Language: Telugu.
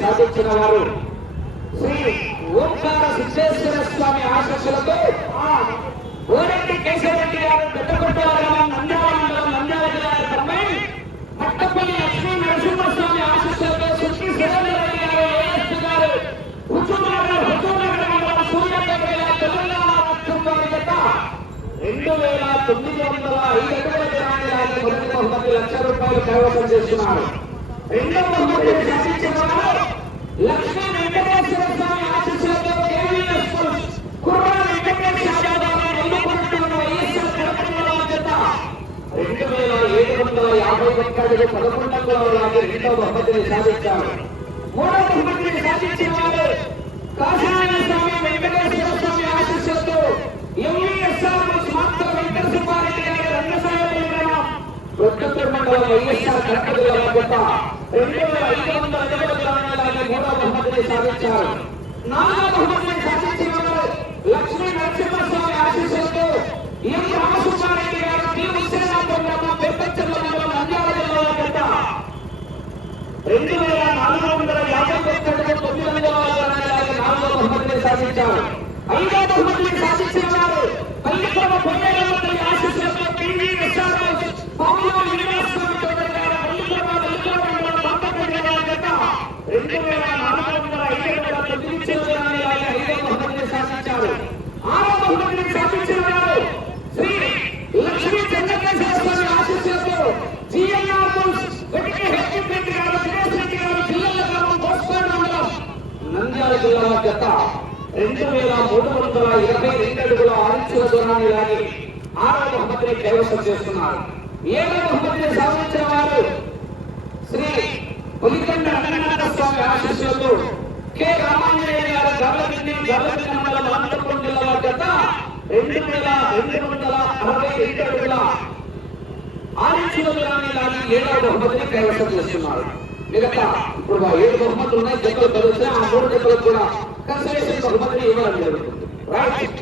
సాధించిన వారు శ్రీ ఓంకార సిద్ధేశ్వర స్వామి ఆశస్సులతో రెండు వేల తొమ్మిది వందల ఐదు అడుగుల జనాన్ని మొదటి లక్ష రూపాయలు కైవసం చేస్తున్నారు. రెండవ బహుమతి సాధించిన వారు లక్ష్మీ వెంకటేశ్వర స్వామి ఆశీస్సులతో కేవీఎస్ స్కూల్ కుర్ర వెంకటేశ్వర యాదవ్ నెల్లుకుంటున్న వైఎస్ఆర్ తెలంగాణ జత రెండు వేల ఏడు వందల యాభై ఒక్కడుగు పదకొండు అంగుళాల రెండవ బహుమతిని సాధించారు మూడవ బహుమతిని సాధించిన వారు ప్రొద్దుటూరు మండలం వైఎస్ఆర్ కడప జిల్లా జత రెండు వేల ఐదు వందల అడుగుల గ్రామాలకి కూడా బహుమతిని సాధించారు. నాలుగవ బహుమతిని సాధించిన వారు లక్ష్మీ నరసింహస్వామి ఆశీస్సులతో ఈ రామసుబ్బారెడ్డి గారు టి విశ్వనాథం గ్రామం పెద్దచెల్ల మండలం నంద్యాల జిల్లా జత రెండు వేల నాలుగు వందల యాభై ఒక్కటి తొమ్మిది వందల నాలుగు బహుమతిని సాధించారు. ఐదో బహుమతిని సాధించిన వారు పల్లికొండ పొందేళ్ళ ఆశీస్సులతో పివి విశాఖ పౌలో యూనివర్సిటీ చౌదరి గారు పల్లికొండ పల్లికొండ మండలం బాపట్ల జిల్లా జత రెండు వేల నాలుగు వందల ఐదు వందల తొమ్మిది చివరి ఐదో బహుమతిని సాధించారు ఆరో బహుమతిని సాధించిన వారు శ్రీ లక్ష్మీ చంద్రకేశ్వర స్వామి ఆశీస్సులతో జిఎన్ఆర్ వెంకట హెచ్పి రెడ్డి గారు దినేష్ రెడ్డి గారు జిల్లాల గ్రామం కోస్కోట మండలం నంద్యాల జిల్లా జత రెండు వేల మూడు వందల ఇరవై రెండు అడుగుల ఆరించుల దూరాన్ని లాగి ఆరవ మహమ్మద్ని కైవసం చేస్తున్నారు. ఏడవ మహమ్మద్ని సాధించిన వారు శ్రీ పులికొండ రంగనాథ స్వామి ఆశీస్సులతో కె రామాంజనేయ గారు గర్లగిరి గర్లగిరి మండలం అనంతపురం జిల్లా జత రెండు వేల రెండు వందల అరవై అడుగుల లాగి ఏడవ బహుమతిని కైవసం చేస్తున్నారు. మిగతా ఇప్పుడు ఏడు బహుమతులు ఉన్నాయి కలిస్తే ఆ మూడు కూడా కన్సలేషన్ బహుమతిని ఇవ్వడం జరుగుతుంది. రైట్